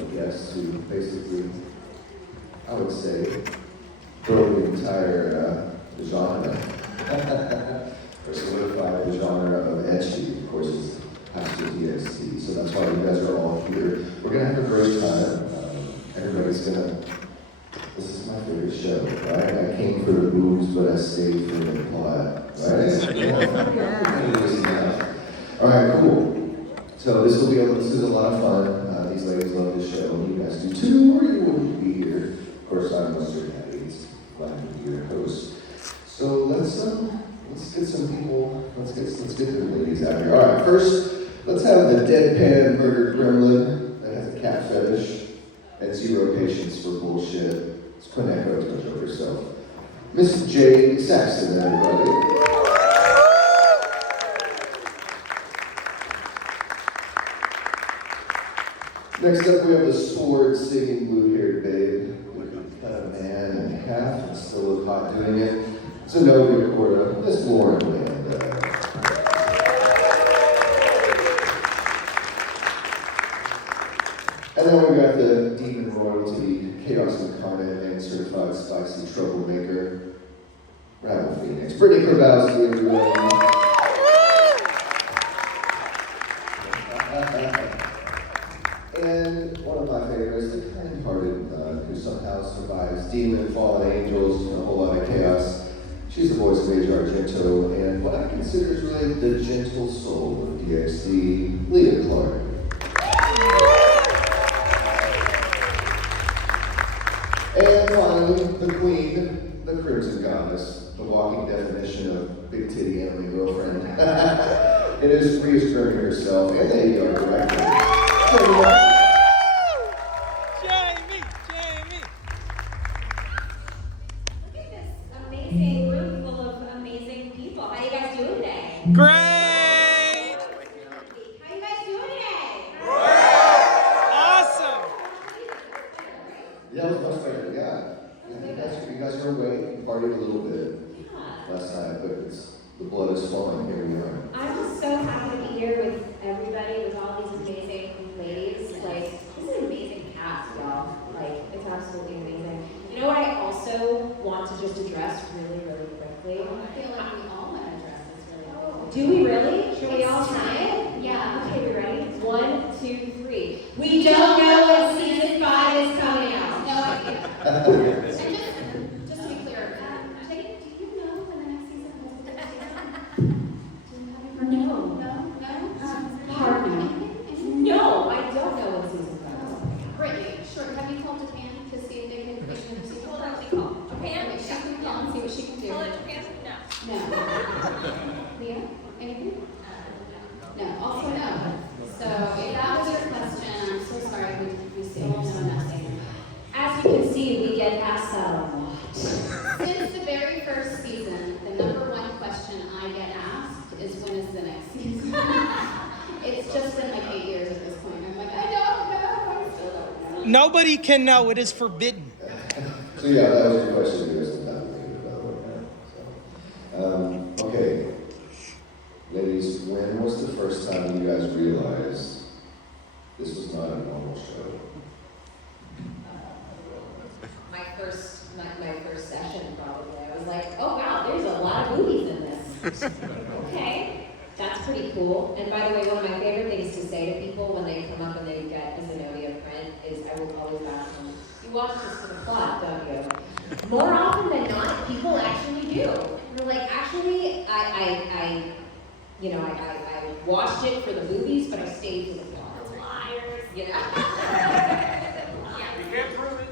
of guests who basically, I would say, throw the entire genre, or solidify the genre of Ecchi. Of course, it's after DxD, so that's why you guys are all here. We're gonna have a great time. Everybody's gonna. This is my favorite show, right? I came for the boobs, but I stayed for the plot, right? Yeah. All right, cool. So this is a lot of fun. These ladies love this show, and you guys do too, or you wouldn't be here. Of course, I'm Mr. Daddy. It's glad to be your host. So let's get some people. Let's get the ladies out here. All right, first, let's have the deadpan murdered gremlin that has a cat fetish and zero patience for bullshit. It's Quineko to show herself. Miss J. Saxton, everybody. Next up, we have the sword-singing, blue-haired babe. Cut a man in half and still look hot doing it. Zenobia Corda, Miss Lauren Landa. And then we got the demon royalty, chaos incarnate, and certified spicy troublemaker, Rial Phoenix. Brittany Karbowski, everybody. And one of my favorites, the kind-hearted who somehow survives demon, fallen angels, and a whole lot of chaos. She's the voice of Age Argento, and what I consider is really the gentle soul of DxD, Leah Clark. And finally, the queen, the crimson goddess, the walking definition of big titty anime girlfriend. It is Rhea Scrimming herself, and the AR director. Great! How you guys doing today? Awesome! Yeah, it was much better, yeah. You guys are awake, you partied a little bit last night, but the blood is flowing, here we are. I'm so happy to be here with everybody, with all these amazing ladies. Like, this is an amazing cast, y'all. Like, it's absolutely amazing. You know what I also want to just address really, really quickly? I feel like we all want to address this really quickly. Do we really? Should we all try it? Yeah. Okay, we ready? 1, 2, 3. We don't know when season 5 is coming out. No idea. And just to be clear, Jake, do you know when the next season is? Do you have it? No. No? Hard no. No, I don't know when season 5 is coming out. Brittany, sure. Have you called Japan to see if they can see Hold on, we call Japan. Wait, she can call and see what she can do. Call it Japan? No. No. Leah, anything? No. Also no. So if that was your question, I'm so sorry. We still know nothing. As you can see, we get asked that a lot. Since the very first season, the number one question I get asked is when is the next season? It's just been like 8 years at this point. I'm like, I don't know. I still don't know. Nobody can know. It is forbidden. So yeah, that was your question. You guys have not thinking about it. So, okay, ladies, when was the first time you guys realized this was not a normal show? My first session, probably. I was like, oh wow, there's a lot of movies in this. Okay, that's pretty cool. And by the way, one of my favorite things to say to people when they come up and they get a Zenobia print is I will always ask them, you watch this for the plot, don't you? More often than not, people actually do. They're like, actually, I watched it for the movies, but I stayed for the plot. Liars. You know? You can't prove it.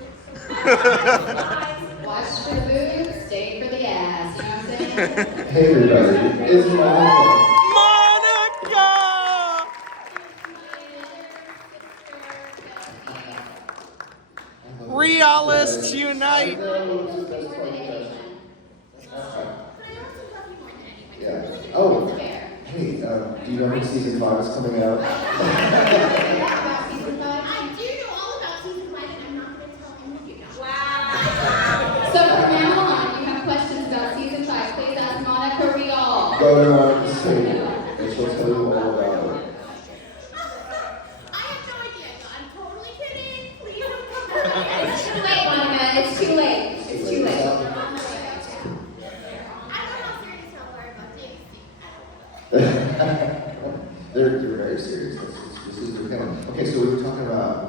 Watch for the boob, stay for the ass. You know what I'm saying? Hey everybody, it's Monica. Monica! Realists unite. Yeah. Oh, hey, do you know when season 5 is coming out? Season 5? I do know all about season 5, and I'm not going to tell any of you now. Wow. So from now on, you have questions about season 5, please ask Monica Rial. Go to Monica's table, and she'll tell you all about it. I have no idea. I'm totally kidding. serious. This is the kind of, okay, so we were talking about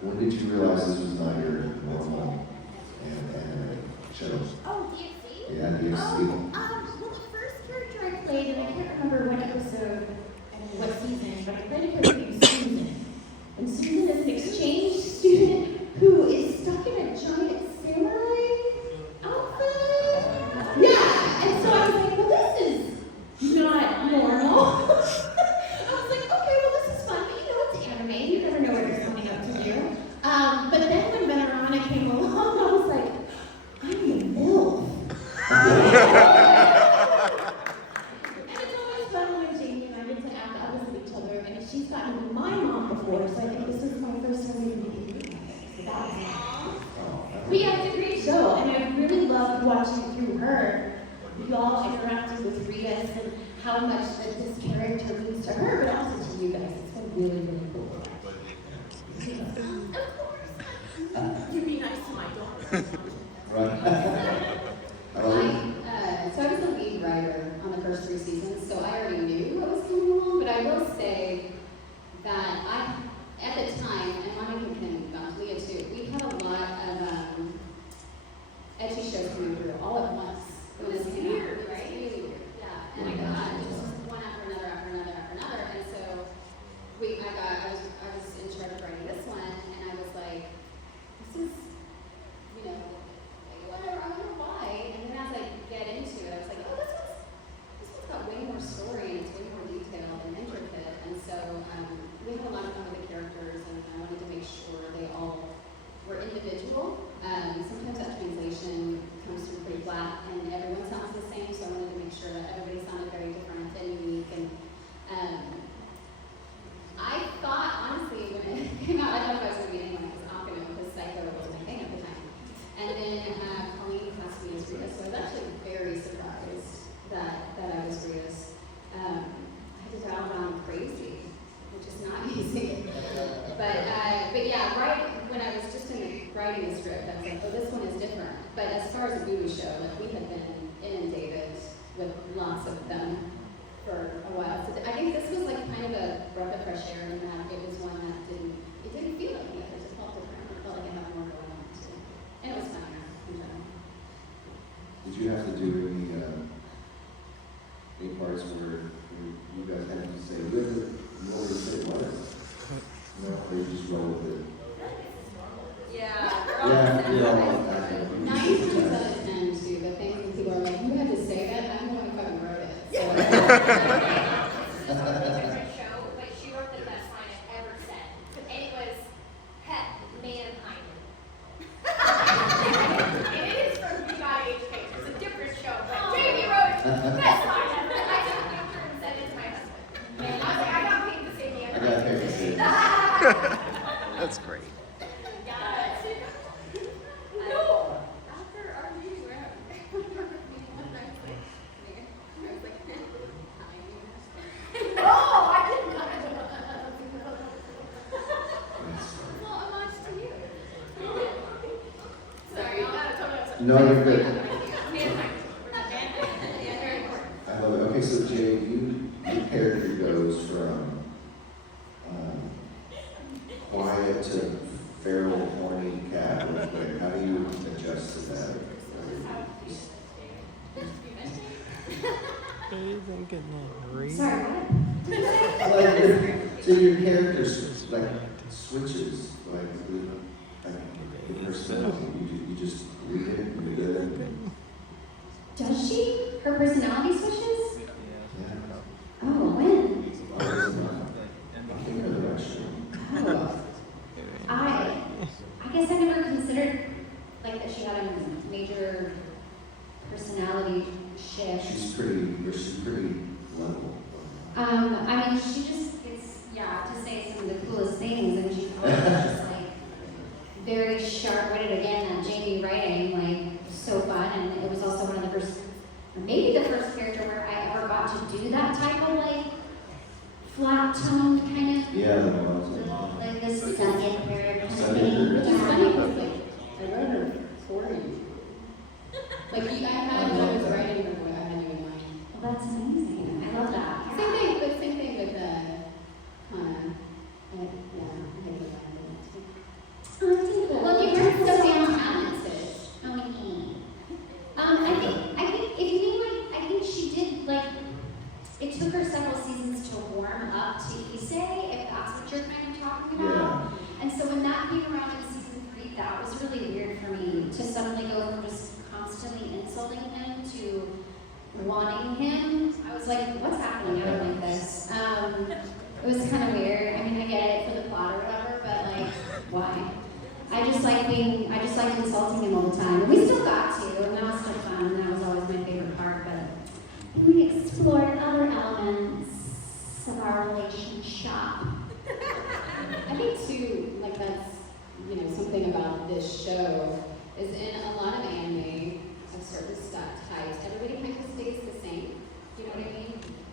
when did you realize this was not your normal and show? Oh, DxD? Yeah, DxD. Well, the first character I played, and I can't remember what episode and what season, but I played a character named Susan. And Susan is an exchange student who is stuck in a giant samurai outfit. Yeah, and so I was like, well, this is not normal. I was like, okay, well, this is fun, but it's anime. You never know what you're signing up to do. But then when Venerana came along, I was like, I'm an MILF. And it's always fun when Jamie and I get to act opposite each other, and she's gotten with my mom before, so I think this is my first time even meeting her. So that was nice. But yeah, it's a great show, and I really loved watching it through her. We all interacted with Rias and how much that this character means to her, but also to you guys. It's been really, really cool. Of course. You'd be nice to my daughter. Right. So I was the lead writer on the first 3 seasons, so I already knew what was coming along, but I will say that at the time, and Monica can vouch, Leah too, we had a lot of ecchi shows coming through all at once. It was weird, right? Really weird. Yeah. And I got just one after another, after another, after another, and so I was in charge of writing this one, and I was like, this is, whatever, I wonder why. And then as I get into it, I was like, oh, this one's got way more story and it's way more detailed and intricate. And so we had a lot of fun with the characters, and I wanted to make sure they all were individual. Sometimes that translation comes through pretty flat, and everyone sounds the same, so I wanted to make sure that everybody sounded very different and unique. And I thought, honestly, when it came out, I thought I was going to be anyone because Akano, because Psycho was my thing at the time. And then Colleen cast me as Rita, so I was actually very surprised that I was Rita's. I had to dial down crazy, which is not easy. But yeah, right when I was just writing the script, I was like, oh, this one is different. But as far as a movie show, we had been inundated with lots of them for a while. So I think this was like kind of a breath of fresh air in that it was one that didn't feel like the others. It felt different. It felt like it had more going on too. And it was fun in general. Did you have to do any parts where you guys had to say, you already said what? Or you just roll with it? Yeah. Yeah. 9 times out of 10 too, the things when people are like, you had to say that, I'm the one who fucking wrote it. So. Show, but she wrote the best line I've ever said. And it was, "Pet man Hyman." And it is from DxD. It's a different show, but Jamie wrote best line ever. I took a picture and sent it to my husband. And I was like, I got paid to say the I other. got paid to say that. That's great. No. After our meeting, we're having. Oh, I didn't know. Well, homage to you. Sorry, you gotta tell me what's up. No, you're good. Man, very important. I love it. Okay, so Jay, your character goes from quiet to feral, horny cat real quick. How do you adjust to that? What are you thinking of? Read? Sorry, what? Like, so your character switches the personality. You just read it and read it. Does she? Her personality switches? Yeah. Oh, when? I think of the rest. Oh. I guess I never considered like that she had a major personality shift. She's pretty level. I mean, she just gets, to say some of the coolest things, and she's always just like very sharp-witted. Again, that Jamie writing, like, so fun, and it was also one of the first, or maybe the first character where I ever got to do that type of like flat-toned kind of. Yeah, that was. Like this second period kind of Second thing. period. Which is funny because like I read her story. Like I had when I was writing her, I had you in mind. Well, that's amazing. I love that. Same thing It was kind of weird. I mean, I get it for the plot or whatever, but like, why? I just liked insulting him all the time. And we still got to, and that was so fun, and that was always my favorite part, but we explored other elements of our relationship. I think too, like that's, something about this show is in a lot of anime of certain types, everybody kind of stays the same. You know what I mean?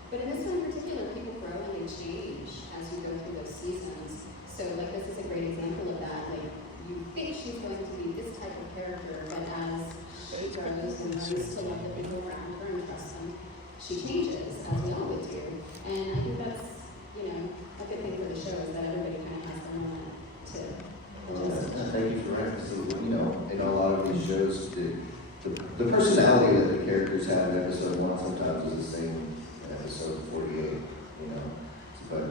But in this one in particular, people grow and they change as you go through those seasons. So like this is a great example of that. Like you think she's going to be this type of character, but as she grows and learns to love the people around her and trust them, she changes, as we all would do. And I think that's, a good thing for the show is that everybody kind of has their moment to adjust. Thank you for referencing, in a lot of these shows, the personality that the characters have in episode 1 sometimes is the same in episode 48, But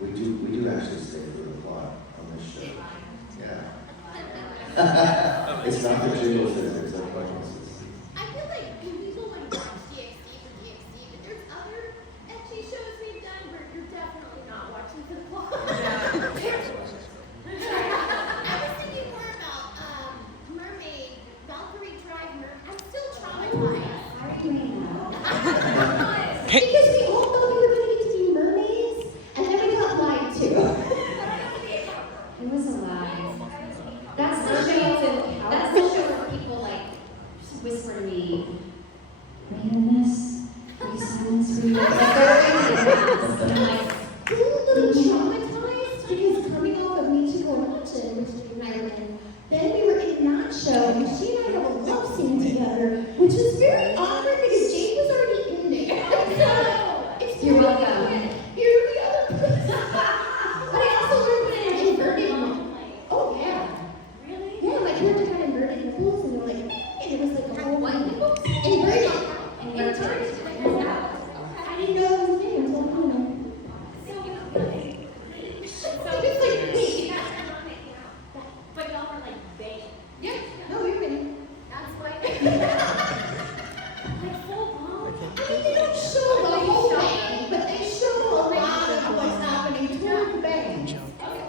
we do actually stay for the plot on this show. Yeah. It's not the jiggle physics of pregnancies. I feel like people want to watch DxD for DxD, but there's other Ecchi shows we've done where you're definitely not watching for the plot. I was thinking more about Mermaid, Valkyrie Drive Mermaid. I'm still traumatized. How are you doing that? Because we all thought we were going to get to be mermaids, and then we got lied to. It was a lie. That's the show where people like whisper to me, "Are you in this? Are you silence for you?" And I'm like, A little traumatized because coming off of Me Too and Watching, which is in Ireland, then we were in that show, and she and I have a love scene together, which was very awkward because Jade was already in there. So You're welcome. You're the other person. But I also learned when I had inverted. Oh yeah. Really? Yeah, my character had inverted nipples, and they were like, and it was like a whole nipples. Inverted. and I didn't know it was me until It was like me. But y'all were like banging. Yeah. No, you're kidding. That's why. Like full blown. I mean, they don't show the whole bang, but they show a lot of what's happening toward the bang. Okay,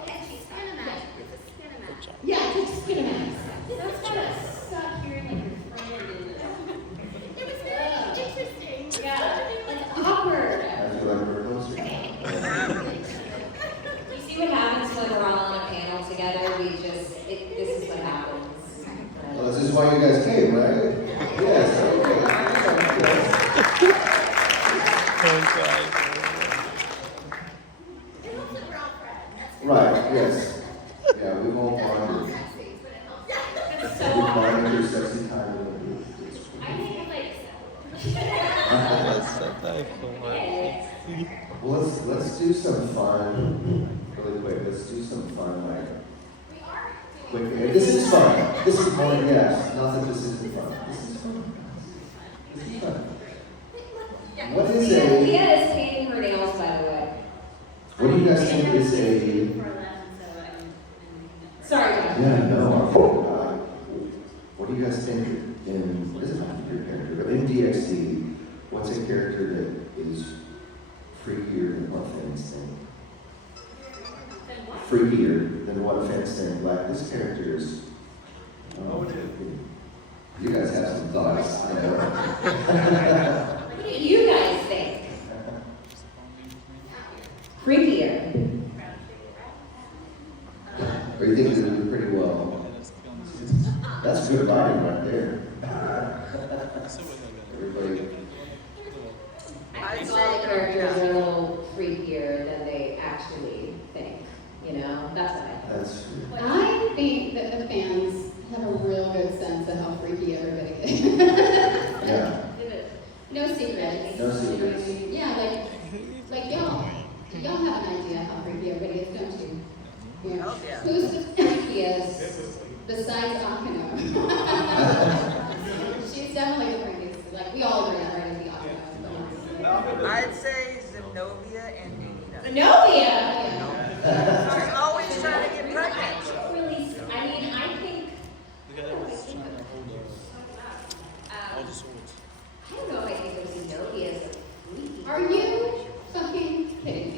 Ecchi, Cinemax. It's a Cinemax. Yeah, it's like Skinemax. That's kind of suck hearing like your friend and it was very interesting. Yeah, it's awkward. I feel like we're closer. You see what happens when we're all on a panel together? This is what happens. Well, this is why you guys came, right? Yes. It helps that we're all friends. That's Right, yes. Yeah, we've all That's not bonded. sexy, but it helps. It's so We've awkward. bonded through sexy time in the booth. It's I think it's like Well, let's do some fun, really quick. Let's do some fun, like, we are quick. This is fun. This is more, yes. Not that this isn't fun. This is fun. This is fun. What is Leah is painting her nails, by the way. what do you guys think is a, Sorry, Josh. yeah, no, what do you guys think what is it not your character, but in DxD, what's a character that is freakier than what fans think? Freakier than what fans think. Like, this character is, you guys have some thoughts, I know. What do you guys think? Freakier. Or you think they do pretty well? That's good writing right there. Everybody, I think all the characters are a little freakier than they actually think. That's what I think. that's true. I think that the fans have a real good sense of how freaky everybody is. Yeah, No secrets. no secrets. Yeah, like y'all have an idea how freaky everybody is, don't you? Yeah. Who's the freakiest besides Akino? She's definitely the freakiest. Like, we all agree that, right? Is the Akino. I'd say Zenobia and Anita. Zenobia! She's always trying to get pregnant. Really, I think. I don't know if I think it was Zenobia as a freaky. Are you fucking kidding me?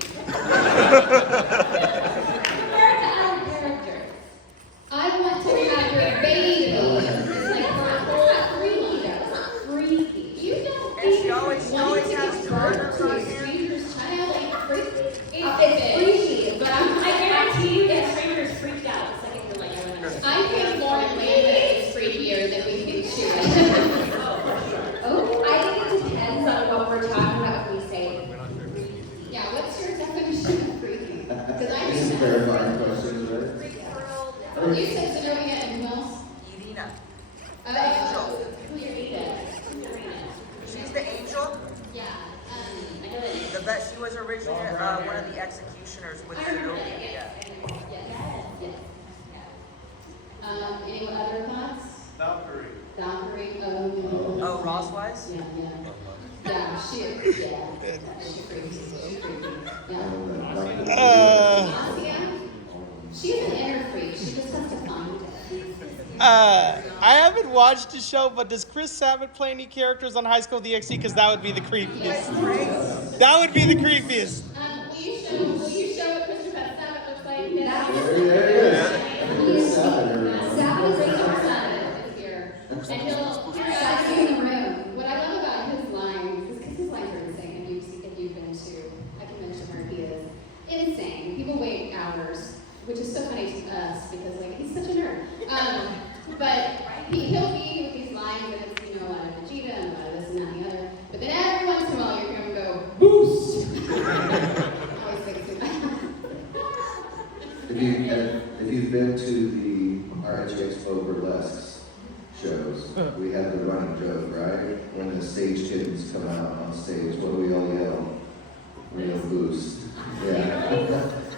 to other characters. I want to have your baby. It's like, it's not freaky though. Freaky. You don't And she think always wanting to has give burgers birth to on a hand. stranger's child ain't freaky? It's freaky, but I guarantee you that stranger's freaked out the second you're like, I went under. I think Lauren Landa is freakier than we think she is. oh, I think it depends on what we're talking about when we say Yeah, what's your definition of freaky? Because I This is think clarifying questions, right? you said Zenobia and who else? Irina. Angel. She's the angel. Yeah. She was originally one of the executioners with I remember Zenobia. that, Yeah. Yes. Any other thoughts? Valkyrie. Oh, Rosswise? Yeah. Yeah, she freaky. Yeah. Nausea? She's an inner freak. She just has to find it. I haven't watched the show, but does Chris Sabat play any characters on High School DxD? Because that would be the creepiest. That would be the creepiest. Will you show what Christopher Sabat looks like? There it is. Sabat is here. And he'll be in the room. What I love about his lines is because his lines are insane. If you've been to a convention where he is insane. People wait hours, which is so funny to us because like he's such a nerd. But he'll be with these lines and it's, a lot of Vegeta and a lot of this and that and the other. But then every once in a while you hear him go, boost! Always thinks too much. If you've been to our Expo burlesque shows, we have the running joke, right? When the stage kittens come out on stage, what do we all yell? We yell boost. Yeah.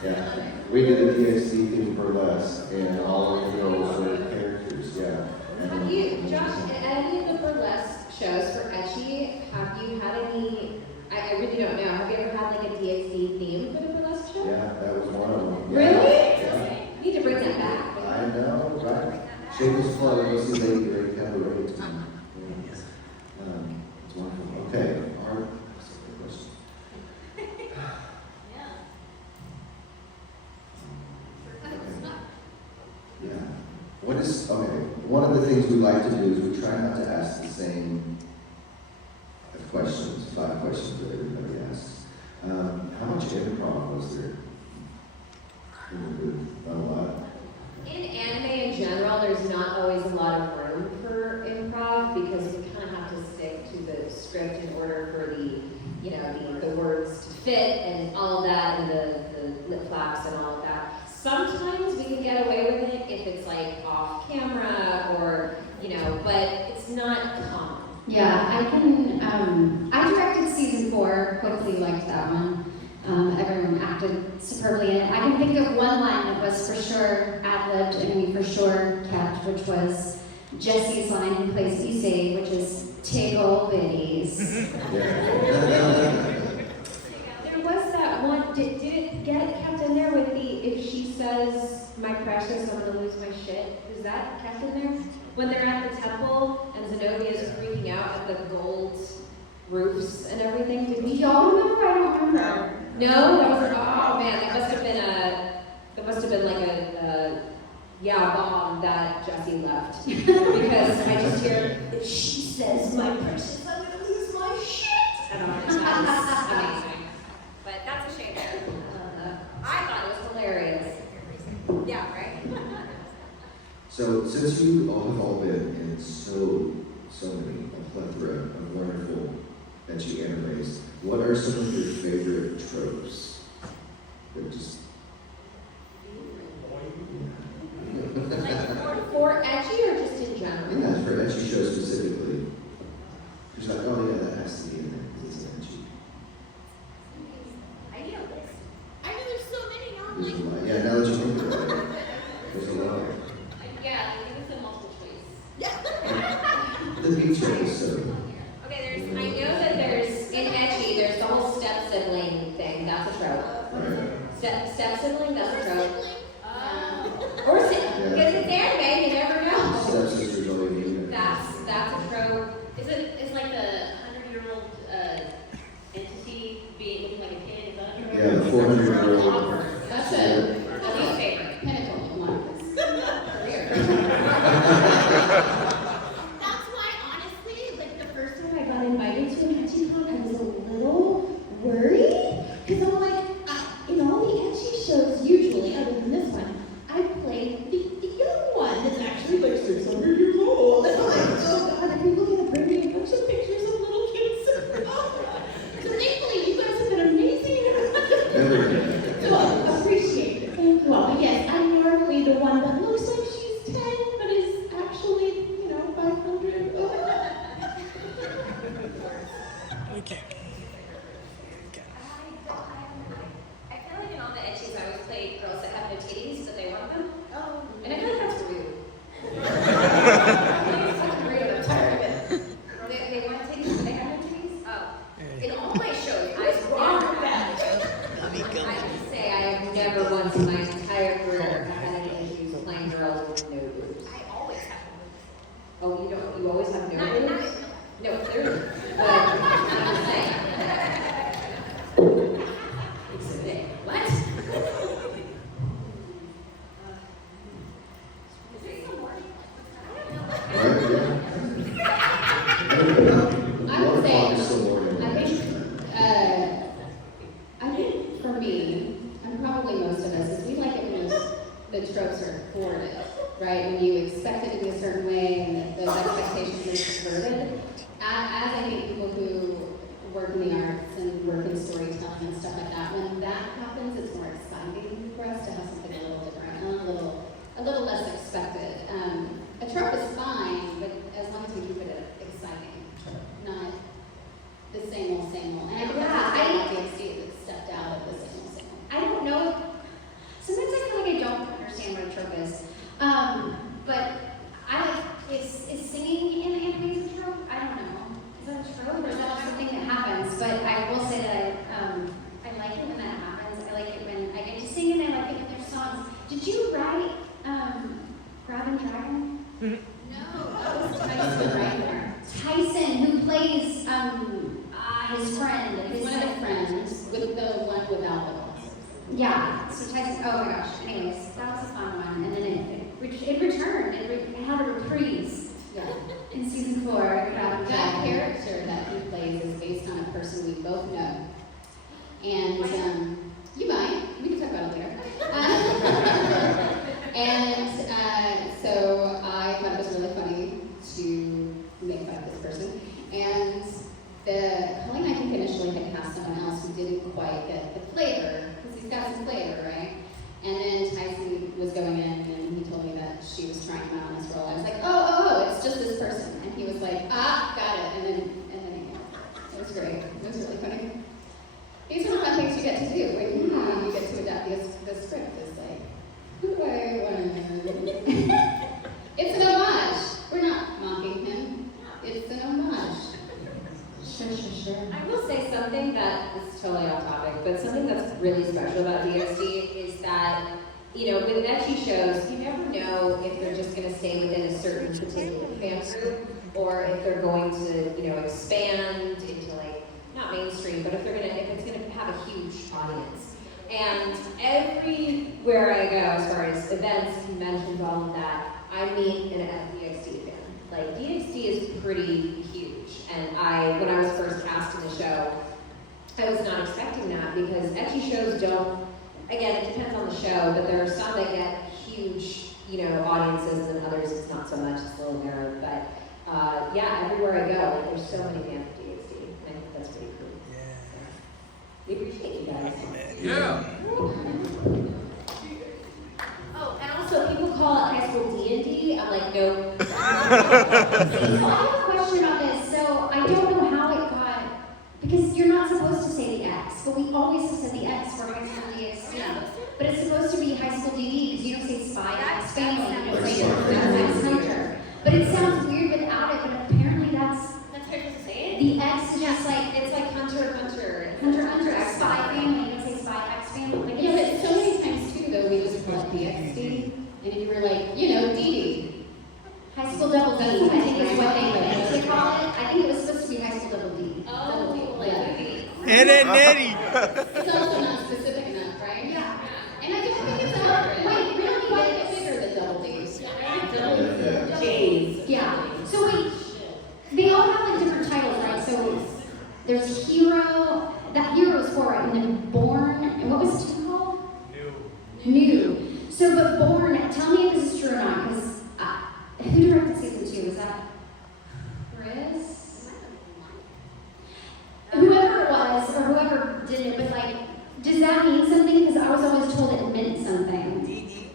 Yeah. We did a DxD theme burlesque, and all of the girls were characters, yeah. Have you, Josh, at any of the burlesque shows for Ecchi, have you had any, I really don't know, have you ever had like a DxD theme for the burlesque show? Yeah, that was one of them. Yeah. Really? Yeah. You need to bring that back. I know, right? Shameless plug, go see Lady Great Cabaret tonight. It's wonderful. Okay, Art, that's a good question. Yeah. One of the things we like to do is we try not to ask the same questions, 5 questions that everybody asks. How much improv was there in the booth? Not a lot. In anime in general, there's not always a lot of room for improv because we kind of have to stick to the script in order for the words to fit and all of that and the lip flaps and all of that. Sometimes we can get away with it if it's like off camera or, but it's not common. Yeah, I directed season 4, hopefully you liked that one. Everyone acted superbly in it. I can think of one line that was for sure ad-libbed and we for sure kept, which was Jesse's line who plays Issei, which is tickle bitties. There was that one, did it get kept in there with if she says, my precious, I'm gonna lose my shit? Is that kept in there? When they're at the temple and Zenobia is freaking out at the gold roofs and everything, did y'all remember? I don't remember. No, that was, oh man, that must have been like a bomb that Jesse left. Because I just hear, if she says, my precious, I'm gonna lose my shit. I don't know, that was amazing. But that's a shame there. I thought it was hilarious. Yeah, right? So, since you all have all been in so many, a plethora of wonderful Ecchi animes, what are some of your favorite tropes? That just... For Ecchi or just in general? Yeah, for Ecchi show specifically. Just like, oh yeah, that has to be in there, because it's Ecchi. I know there's so many now. There's a lot. Yeah, now that you think about it, there's a lot. Yeah, I think it's a multiple choice. The beach episode. Okay, I know that there's, in Ecchi, there's the whole step sibling thing, that's a trope. Right. Step sibling, that's a trope. Or Or because it's anime, you never know. Stepsisters only need it. That's a trope. It's like the 100-year-old entity being looking like a kid. Is that a trope? Yeah, the 400-year-old. That's a favorite. pinnacle of Marcus. That's why, honestly, like the first When I got invited to an EtchiCon, I was a little worried because I'm like, in all the Ecchi shows, usually, other than this one, I played the young one that's actually like 600 years old. And I'm like, oh God, are people gonna bring me a bunch of pictures of little kids? So thankfully, you guys have been amazing. So I appreciate it. Thank you all. But yes, I'm normally the one that looks like she's 10, but is actually, 500. Okay. I feel like in all the Ecchis, I always play girls that have no titties, so they want them. oh, And I feel like that's rude. It's fucking rude, I'm tired of it. They want titties, but they have no titties? Oh. In all my shows, I've to say I have never once in my entire career had any issues playing girls with no boobs. I always have Oh, you don't, you always have no not boobs? No, clearly. But I'm saying. Exhibit. What? I would say, Morning. I think for me, and probably most of us, is we like it when the tropes are forwarded, right? When you expect it to be a certain way and those expectations are subverted. As I think people who work in the arts and work in storytelling and stuff like that, when that happens, it's more exciting for us to have something a little different and a little less expected. A trope is fine, but as long as we keep it an exciting trope, not the same old, same old. And I DxD that stepped out of the same old, same old. I don't know. Sometimes I feel like I don't understand what a trope is. But I like, is singing in animes a trope? I don't know. Is that a trope or is that just something that happens? But I will say that I like it when that happens. I like it when I get to sing and I like it when there's songs. Did you write Grab and Dragon? No, Tyson right there. Tyson, who plays his friend, His one of the friends with the one without the glasses. Yeah, so Tyson, oh my gosh, anyways, that was a fun one. And then it returned, it had a reprise Yeah. in season 4. That character that he plays is based on a person we both know. And you might, we can talk about it later. So I thought it was really funny to make fun of this person. And Colleen, I think, initially had cast someone else who didn't quite get the flavor, because he's got some flavor, right? And then Tyson was going in and he told me that she was trying him out on this role. I was like, oh, it's just this person. And he was like, got it. And then it was great. It was really funny. These are the fun things you get to do when you get to adapt the script. It's like, who do I want? It's an homage. We're not mocking him. It's an homage. Sure. I will say something that is totally off topic, but something that's really special about DxD is that, with Ecchi shows, you never know if they're just going to stay within a certain particular fan group, or if they're going to, expand into not mainstream, but if it's going to have a huge audience. And everywhere I go, as far as events, conventions, all of that, I meet a DxD fan. Like, DxD is pretty huge. And when I was first cast in the show, I was not expecting that because Ecchi shows don't, again, it depends on the show, but there are some that get huge, audiences and others it's not so much, it's a little narrow. But everywhere I go, there's so many fans of DxD. I think that's pretty cool. Yeah. We appreciate you guys. Yeah. Oh, and also people call it high school D&D. I'm like, nope. So I have a question on this. So I don't know how it got, because you're not supposed to say the X, but we always have said the X for high school DxD. But it's supposed to be high school DD because you don't say spy, X family, you don't say X hunter. But it sounds weird without it, but apparently that's how you're supposed to say it. the X is just like, It's like hunter. X spy family, you don't say spy, X family. Like, Yeah, but so many times too, though, we just call it DxD, and if you were like, DD. high school double D, I think is what they would. New. So, but Born, tell me if this is true or not, because who directed season 2? Was that Chris? Whoever it was, or whoever did it, but like, does that mean something? Because I was always told it meant something. DD.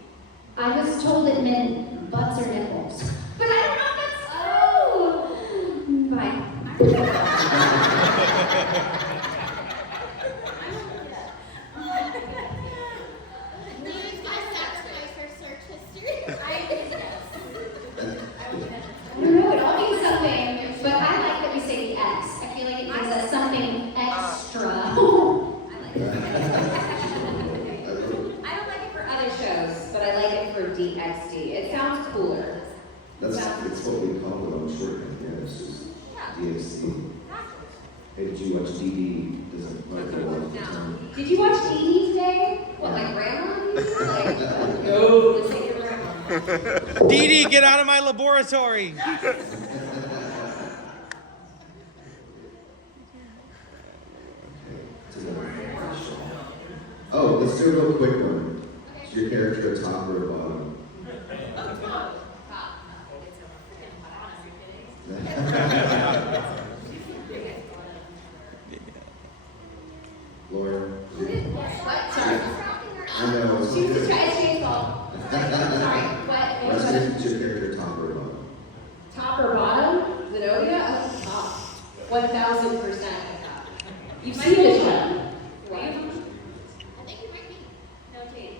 I was told it meant butts or nipples. But I don't know if that's true. Bye. News by Saxton for search history. I don't know, it all means something, but I like that we say the X. I feel like it gives us something extra. I like it. I don't like it for other shows, but I like it for DxD. It sounds cooler. It's what we call it on shorthand, yeah, it's just DxD. Hey, did you watch DD? Doesn't like the one time. Did you watch DD today? What, my grandma? Like, no, let's take your grandma. Dee Dee, get out of my laboratory. Oh, let's do a real quick one. Is your character a top or a bottom? Lauren? What? Sorry. I know. It's She was okay. just trying to change ball. Sorry, what? Let's see if your character top or bottom. Top or bottom? Zenobia? Oh, top. 1000% top. You've seen the show. Right? I think you might be. No, Jade.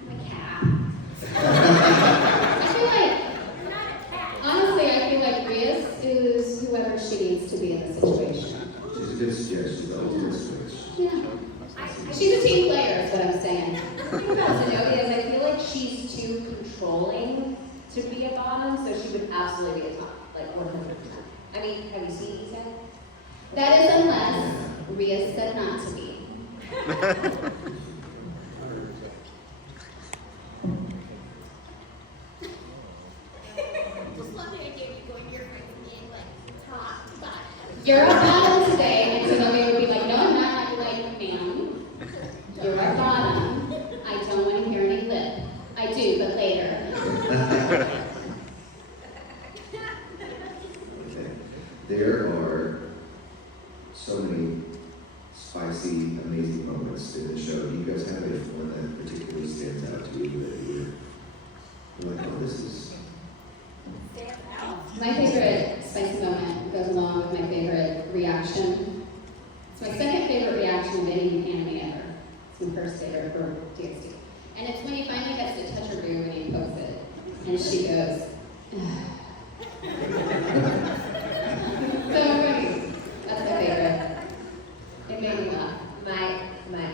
I'm a cat. I feel like, honestly, I feel like Rias is whoever she needs to be in the situation. She's a good suggestion. She's always a good switch. Yeah. She's a team player, is what I'm saying. The thing about Zenobia is I feel like she's too controlling to be a bottom, so she would absolutely be a top, like 100%. I mean, have you seen Isa? That is unless Rias said not to be. Just love the idea of you going to your friends and being like, top, bottom. You're a bottom today, and Zenobia would be like, no, I'm not. I'd be like, ma'am, you're a bottom. I don't want to hear any lip. I do, but later. Okay. There are so many spicy, amazing moments in the show. Do you guys have one that particularly stands out to you that you're like, oh, this is... My favorite spicy moment goes along with my favorite reaction. It's my second favorite reaction of any anime ever. It's my first favorite for DxD. And it's when he finally gets to touch her boob when he pokes it. And she goes, so funny. That's my favorite. It made me laugh.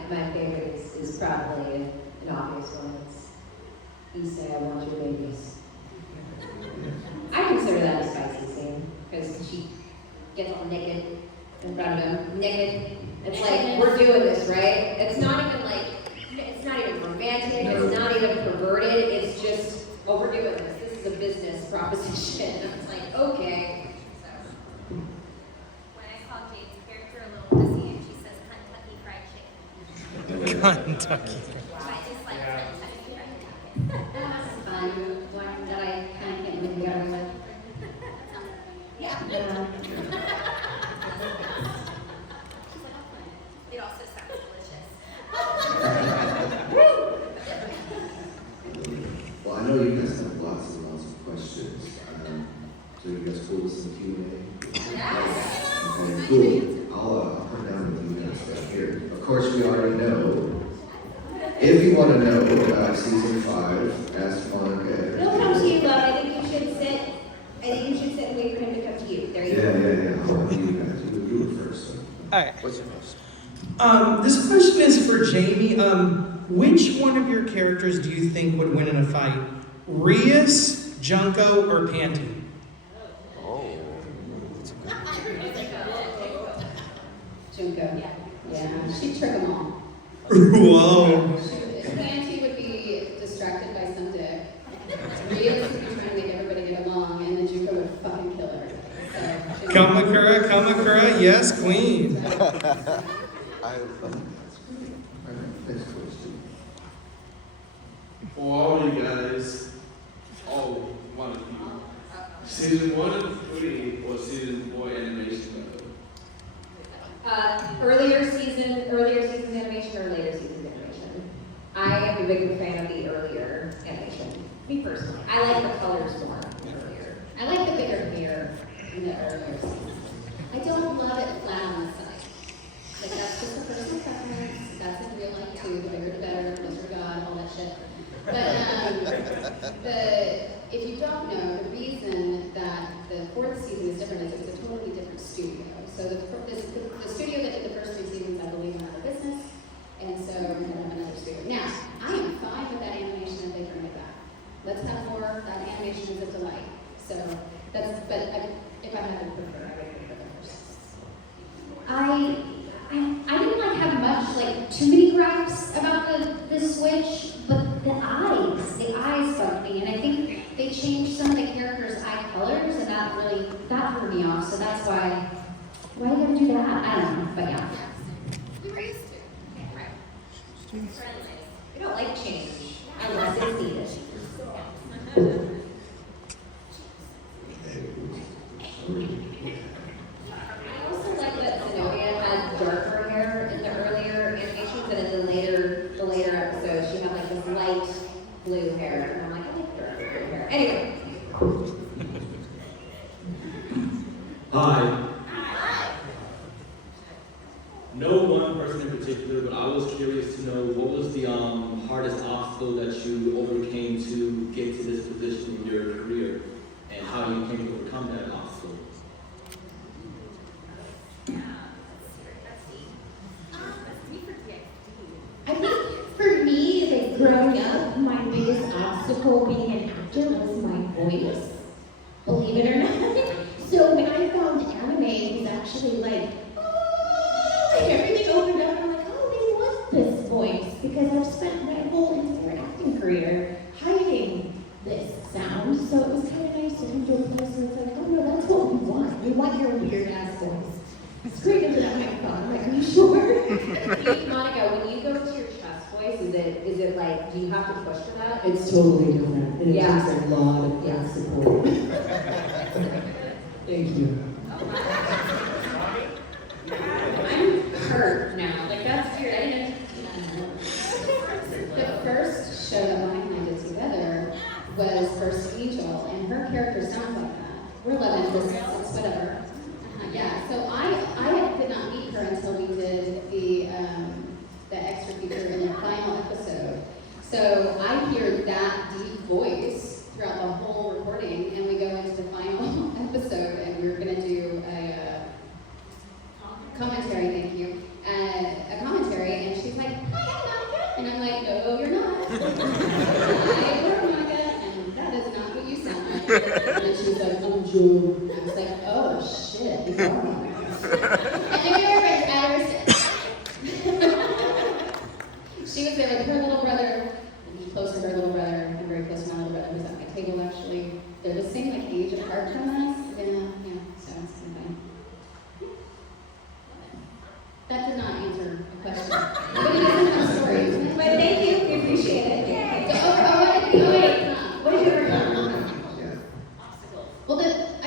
My favorite is probably an obvious one. It's you say I want your babies. I consider that a spicy scene because she gets all naked in front of him. Naked. It's like we're doing this, right? It's not even like it's not even romantic. It's not even perverted. It's just oh, we're doing this. This is a business proposition. It's like okay. So. When I saw Jade's character a little dizzy and she says Kentucky Fried Chicken. Kentucky. I just like Kentucky Fried Chicken. That was fun. One that I kind of can't really go with. Yeah. Yeah. It also sounds delicious. Well, I know you guys have lots and lots of questions. So you guys cool with some Q&A? Yes. Okay, cool. I'll come down with you guys right here. Of course, we already know. If you want to know about season 5, ask Monica. He'll come to you, love. I think you should sit. I think you should sit and wait for him to come to you. There you go. Yeah. I'll let you guys. You were first. So. All right. What's your first? This question is for Jamie. Which one of your characters do you think would win in a fight? Rias, Junko, or Panty? Junko. Yeah. She'd trick them all. Whoa. Nancy would be distracted by some dick. Rias would be trying to make everybody get along, and then Junko would fucking kill her. So, Kamakura, yes, queen. I love that. All right, next question. For all you guys, all one people. Season 1 and 3 or season 4 animation level? Earlier season animation or later season animation? I am a big fan of the earlier animation. Me personally, I like the colors more earlier. I like the bigger mirror in the earlier season. I don't love it flat on the side. Like, that's just a personal preference. That's in real life too. The bigger the better, closer to God, all that shit. But if you don't know, the reason that the 4th season is different is it's a totally different studio. So the studio that did the first 3 seasons, I believe, went out of business, and so we're going to have another studio. Now, I am fine with that animation if they bring it back. Let's have more. That animation is a delight. So that's. But if I had to prefer, I would prefer the first. I didn't have much, too many gripes about the Switch, but the eyes bugged me, and I think they changed some of the characters' eye colors, and that threw me off, so that's why you gotta do that? I don't know, but yeah. We were used to it. Right. I don't like change unless it's needed. I also like that Zenobia had darker hair in the earlier animations, and in the later episodes, she had this light blue hair. And I'm like, I like darker blue hair. Anyway. Hi. No one person in particular, but I was curious to know what was the hardest obstacle that you overcame to get to this position in your career, and how you came to overcome that obstacle. I think for me, growing up, my biggest obstacle being an actor was my voice, believe it or not. So when I found anime, it was actually everything opened up, and I'm like, oh, maybe what's this voice? Because I've spent my whole entire acting career hiding this sound, so it was kind of nice to come to a place where it's like, oh no, that's what we want. We want your weird ass voice. Scream into that microphone. I'm like, are you sure? Monica, when you go to your chest voice, is it do you have to push for that? It's totally different, and it Yeah. takes a lot of support. Thank you. I'm hurt now. That's weird. I didn't. The first show that Monica and I did together was First Angel, and her character sounds like that. We're love interests, it's whatever. Yeah, so I did not meet her until we did the extra feature in the final episode. So I hear that deep voice throughout the whole recording, and we go into the final episode, and we're gonna do a commentary, thank you, a commentary, and she's like, hi, I'm Monica, and I'm like, no, you're not. Hi, you're Monica, and that is not what you sound like. And then she's like, I'm Joe. And I was like, oh shit, you are Monica. And then we were friends ever since. She was there with her little brother, and close to her little brother, and very close to my little brother who's at my table actually. They're the same age apart from us. Yeah, so it's fine. That did not answer a question. But it is a story. But thank you. We appreciate it. What did you overcome? Yeah. Well, I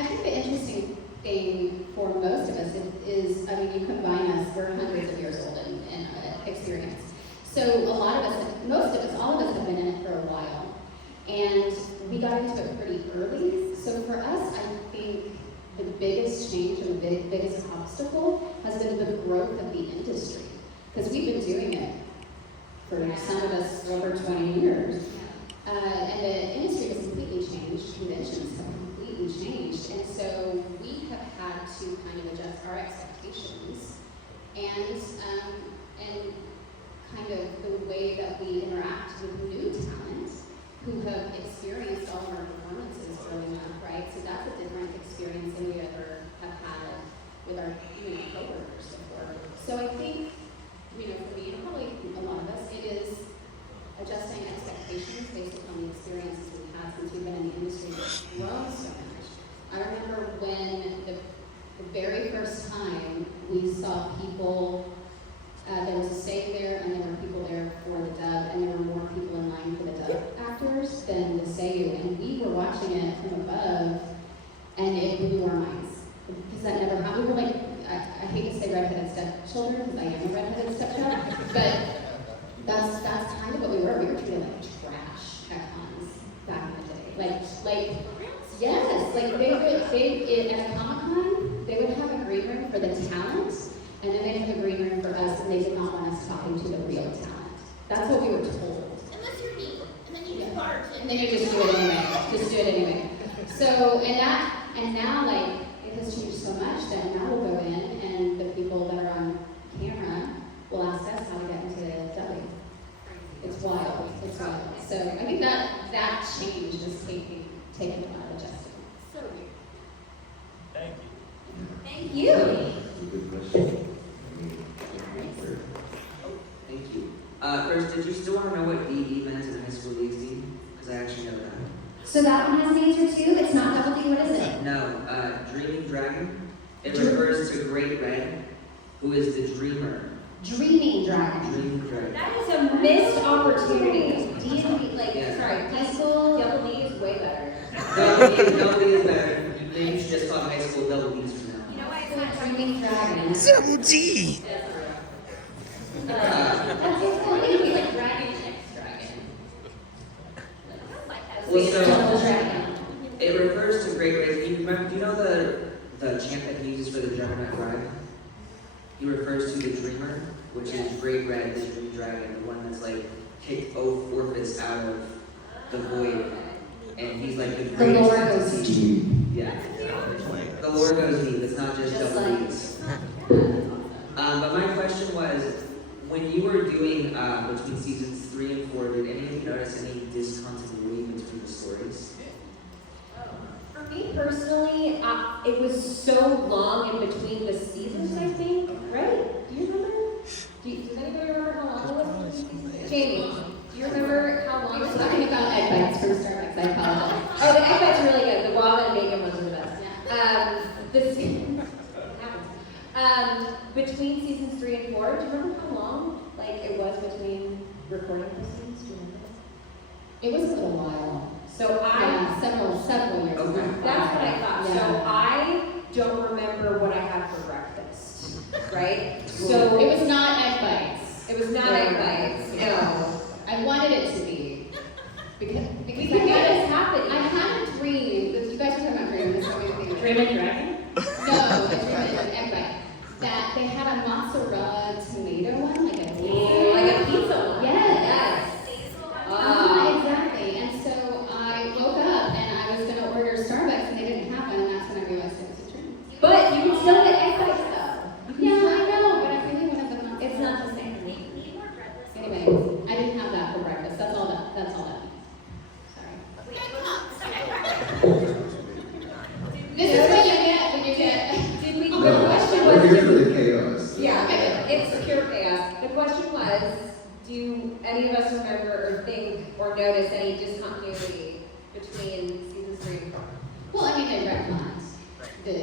think the interesting thing for most of us is, you combine us, we're hundreds of years old in experience. So a lot of us, most of us, all of us have been in it for a while. And we got into it pretty early. So for us, I think the biggest change and the biggest obstacle has been the growth of the industry. Because we've been doing it for some of us over 20 years. And the industry has completely changed. Conventions have completely changed. And so we have had to kind of adjust our expectations and kind of the way that we interact with new talent who have experienced all of our performances growing up, right? So that's a different experience than we ever have had with our coworkers before. So I think, for me, and probably a lot of us, it is adjusting expectations based upon the experiences we've had since we've been in the industry that's grown so much. I remember when the very first time we saw people, there was a stage there and there were people there for the dub, and there were more people in line Like at Comic-Con, they would have a green room for the talent, and then they'd have a green room for us, and they did not want us talking to the real talent. That's what we were told. Unless you're me, and then you get barred. And then you just do it anyway. Just do it anyway. So, and now, like, it has changed so much that now we'll go in, and the people that are on camera will ask us how to get into dubbing. It's wild. It's wild. So I think that change is taking a lot of adjusting. So weird. Thank you. That's a good question. Thank you. First, did you still want to know what DE meant in high school DxD? Because I actually know that. So that one has an answer too? It's not double D, what is it? No, Dreaming Dragon. It refers to Great Red, who is the dreamer. Dreaming Dragon. Dreaming Dragon. That is a missed opportunity. D and D, like, Yeah. sorry, high school, double D is way better. Double D is better. Maybe you should just call high school double D's from now. You know why it's not Dreaming Dragon? Double D. That's so maybe like Dragon X Dragon. Well, so Double Dragon. it refers to Great Red. Do you know the chant that he uses for the Juggernaut ride? He refers to the dreamer, which is Great Red, the dream dragon, the one that's like kicked Orpheus out of the void, and he's like the The greatest. lore goes deep. Yeah. The lore goes deep. It's not just double like- D's. But my question was, when you were doing between seasons 3 and 4, did any of you notice any discontinuity between the stories? For me personally, it was so long in between the seasons, I think, right? Do you remember? Does anybody remember how long it was between seasons? Jamie, do you remember how long I it was was? talking about egg bites from Starbucks. I apologize. Oh, the egg bites are really good. The guava and bacon ones are the best. Between seasons 3 and 4, do you remember how long it was between recording the scenes? Do you remember? It was a little while. So Several years. Okay. That's what I thought. Yeah. So I don't remember what I had for breakfast, right? So So it was not egg bites. it was not egg bites. No. I wanted it to be. Because We could get this happening. I had a dream. You guys are talking about dreams. Dreaming Dragon? No, a dream of egg bite. That they had a mozzarella tomato one, like a Like a pizza one. Yes. Ah. Exactly. And so I woke up and I was gonna order Starbucks and they didn't have one, and that's when I realized it was a dream. But you can still get egg bites though. Yeah, I know, but I really wanted the mozzarella. It's not the same. Anyway, I didn't have that for breakfast. That's all that means. Sorry. This is what you get when you get. Did we? No, The question we're here for was. the chaos. Yeah, it's pure chaos. The question was, do any of us remember or think or notice any discontinuity between seasons 3 and 4? Well, I mean, they retconned the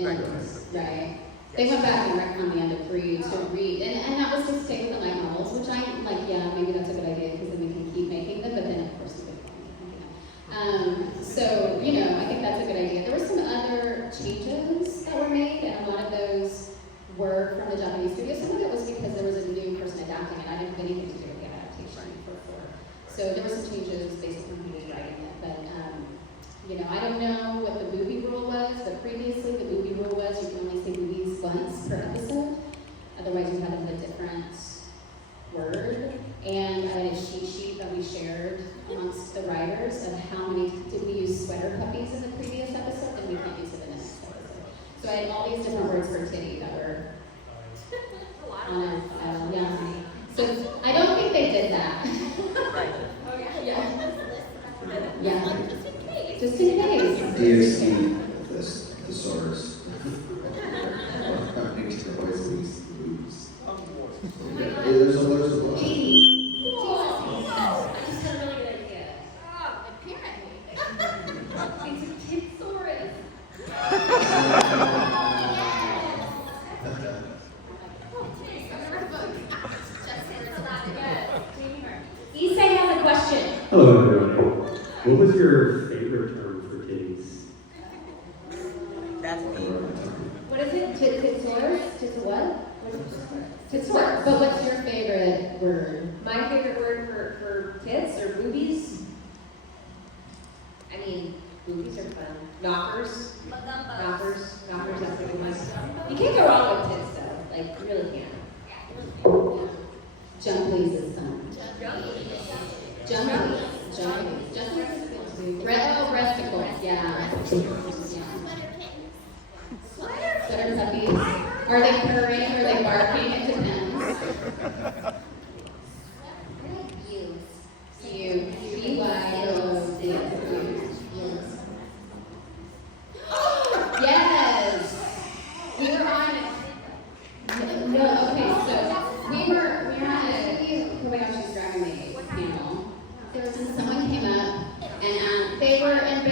ends, right? They went back and retconned the end of 3 to read, and that was to stay with the light novels, which I like. Yeah, maybe that's a good idea because then we can keep making them. But then, of course, we could. So I think that's a good idea. There were some other changes that were made, and a lot of those were from the Japanese studio. Some of it was because there was a new person adapting it. I didn't have anything to do with the adaptation for 4. So there were some changes based on who was writing it. But I don't know what the movie rule was, but previously the movie rule was you can only say movies once per episode. Otherwise you had a different word. And I had a cheat sheet that we shared amongst the writers of how many, did we use sweater puppies in the previous episode, and we can't use it in the next episode. So I had all these different words for titty that were on our file, yeah. So I don't think they did that. Right. Yeah. Yeah. Just in case. DxD, the thesaurus. I think it's always these moves. There's a lot of I just had a really good idea. Apparently. It's a kidsaurus. Isai has a question. Hello, everyone. What was your favorite term for titties? That's me. What is it? Kidsaurus? Tis what? Kidsaurus. But what's your favorite word? My favorite word for tits or boobies? I mean, boobies These are fun. Knockers. Knockers, that's a good one. You can't go wrong with tits, though. Like, you really can't. Jump please is fun. Jump breasticles, yeah. Sweater puppies. Are they purring? Are they barking? It depends. You. Yes. We were on. No. Okay. So we were on a. Oh my gosh, she's driving me. Panel. There was someone came up and they were and I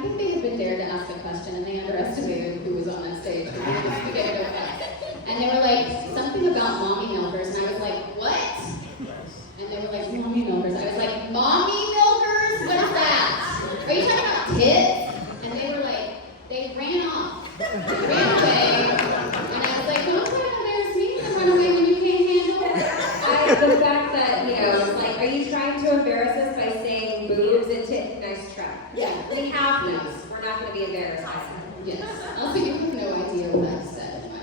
think they had been dared to ask a question and they underestimated who was on that stage. And they were like something about mommy milkers and I was like, what? And they were like, mommy milkers. I was like, mommy milkers? What is that? Are you talking about tits? And they were like, they ran off. They ran away. And I was like, don't try to embarrass me to run away when you can't handle it. The fact that, like, are you trying to embarrass us by saying boobs and tit? Nice try. Yeah. We have those. We're not going to be embarrassed by that. Yes. Also, you have no idea what I've said in my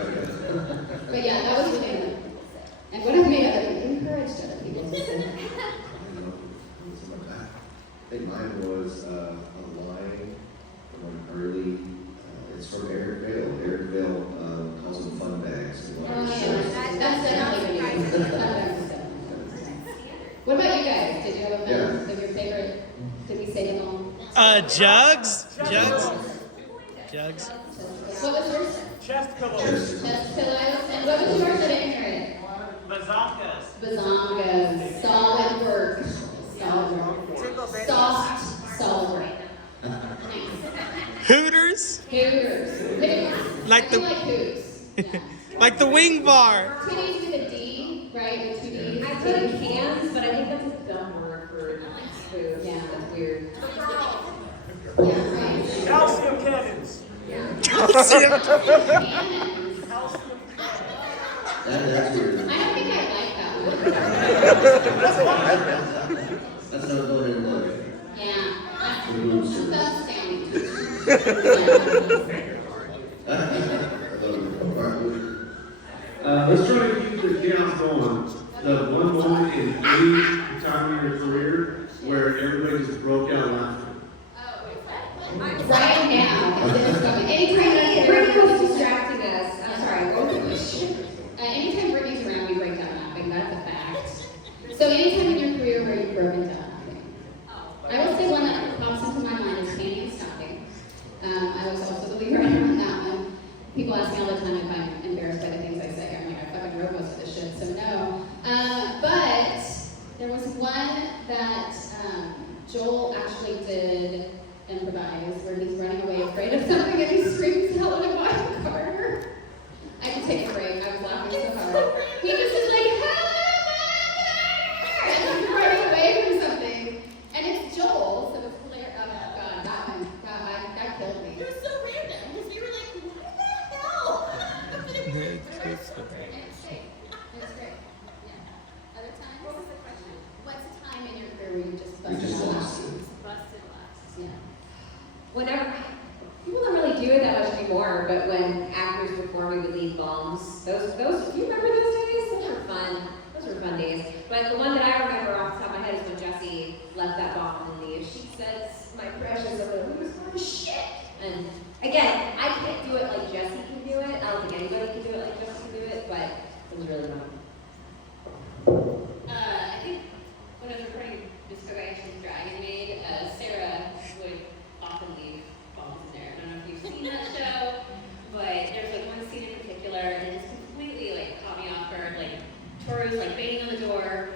lifetime. But yeah, that was really good. And what I've made encouraged other people to say. I think mine was a line from an early, it's from Eric Vale. Eric Vale calls them fun bags. That's definitely What about you guys? Did you have a fun of your favorite? Did we say them all? Jugs. What was yours? Chest pillows. Chest pillows. And what was yours? I didn't hear it. Bazongas. Solid work. Soft, solid work. Hooters. Like the hoots. Yeah. like the wing bar. Titties with a D, right? With two Ds. I put in cans, but I think that's a dumb word for food. Yeah, that's weird. Yeah, right. Calcium cannons. That's weird. I don't think I like that one. That's not going in love. Yeah. The That's standing. Let's try to keep the chaos going. The one moment in any time in your career where everybody just broke out laughing. Right now, Anytime Brittany was distracting us. I'm sorry. Anytime Brittany's around, we break down laughing. That's a fact. So anytime in your career where you've broken down laughing. I will say one that pops into my mind is standing and stopping. I was also the leader on that one. People ask me all the time if I'm embarrassed by the things I say. I'm like, I fucking wrote most of this shit, so no. But there was one that Joel actually did improvise where he's running away afraid of something and he screams Helena Bonham Carter. I had to take a break. I was laughing so hard. He just is like, Helena! And he's running away from something. And it's Joel, so it's hilarious. Oh my god, that killed me. It was so random because you were like, what the hell? It's great. It's great. Yeah. Other times? What was the question? What's a time in your career where you just busted out laughing? Busted laughs. Yeah. Whenever people don't really do it that much anymore, but when actors perform, we would leave bombs. Those. Do you remember those days? Those were fun. Those were fun days. But the one that I remember off the top of my head is when Jessie left that bomb and leave. She says, "My precious," it was fun as shit. And again, I can't do it like Jessie can do it. I don't think anybody can do it like Jessie can do it, but it was really fun. I think when I was recording Disco Actions Dragon Maid, Sarah would often leave bombs in there. I don't know if you've seen that show, but there's like one scene in particular, and it's completely like caught me off guard. Like Tori was like banging on the door,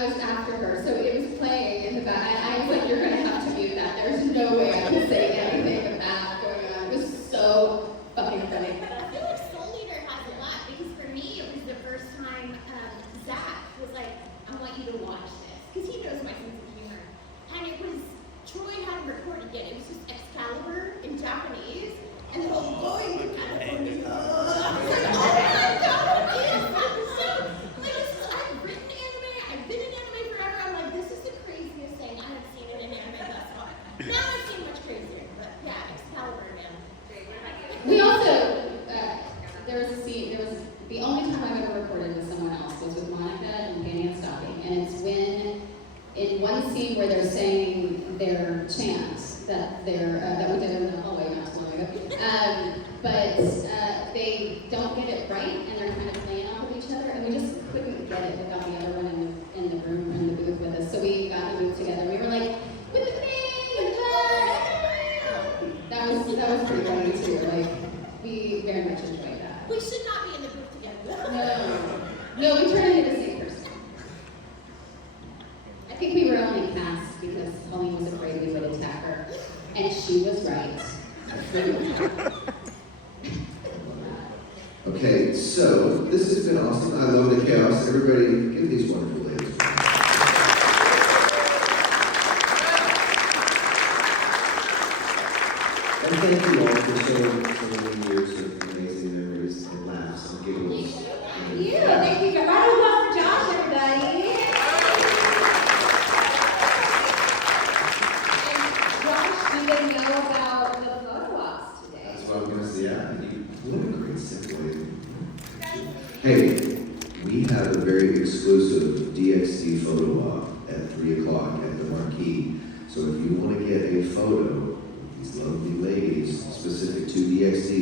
I was after her, so it was playing in the back. And I was like, you're gonna have to mute that. There's no way I can say anything with that going on. It was so fucking funny. But I feel like Soul Eater has a lot, because for me, it was the first time Zach was like, I want you to watch this, because he knows my sense of humor. And it was, Troy hadn't recorded yet. It was just Excalibur in Japanese, and the whole going to California. I was like, oh my god, what is that? Like, I've written anime, I've been in anime forever. I'm like, this is the craziest thing I have seen in an anime thus far. Now I've seen much crazier, but yeah, Excalibur, man. We also, there was a scene, the only time I've ever recorded with someone else was with Monica and Danny and Stocking, and it's when, in one scene where they're saying their chants that we did in the hallway not too long ago, but they don't get it right, and they're kind of playing off of each other, and we just couldn't get it without the other one in the room, in the booth with us, so we got the booth together, we were like, with the thing, with the... That was pretty funny too, like, we very much enjoyed that. We should not be in the group together. No, we turned into the same person. I think we were only cast because Colleen was afraid we would attack her, and she was right. Okay, so this has been awesome. I love the chaos. Everybody, give these wonderful ladies. And thank you all for so many years of amazing memories and laughs and giggles. Thank you. Round of applause for Josh, everybody. And Josh, do they know about the photo ops today? That's what I'm going to say. Yeah, what a great segue. Hey, we have a very exclusive DxD photo op at 3 o'clock at the Marchi. So if you want to get a photo with these lovely ladies specific to DxD,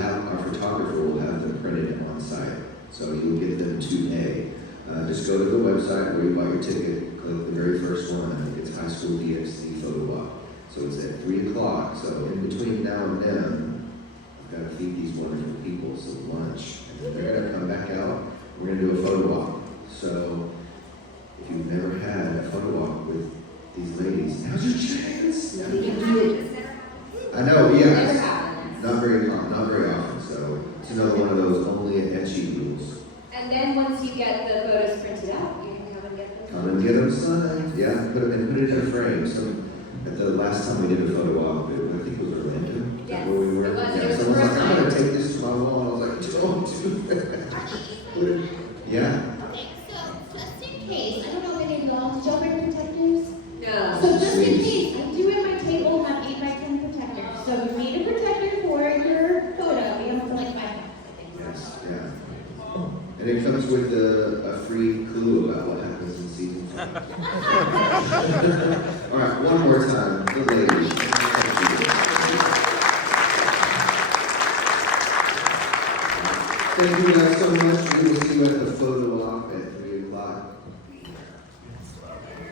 our photographer will have them printed on site. So you'll get them to pay. Just go to the website where you buy your ticket, click the very first one. It's High School DxD photo op. So it's at 3 o'clock. So in between now and then, I've got to feed these wonderful people some lunch. And then they're going to come back out. We're going to do a photo op. So if you've never had a photo op with these ladies, now's your chance. I know, yeah. Not very often. So it's another one of those only at Ecchi rules. And then once you get the photos printed out, you can come and get them. Come and get them signed. Yeah, put it in a frame. So at the last time we did a photo op, I think it was Orlando. Yes, where we were. it was. Yeah, It was someone the was first like, I'm time. going to take this to my wall. And I was like, don't do that. Yeah. Okay, so just in case, I don't know if any of y'all, did y'all bring protectors? No. So just in Sweet. case, I do at my table have 8x10 protectors. So if you need a protector for your photo, we have like 5 Yes, yeah. And it comes with a free clue about what happens in season 5. All right, one more time, the ladies. Thank you guys so much. We will see you at the photo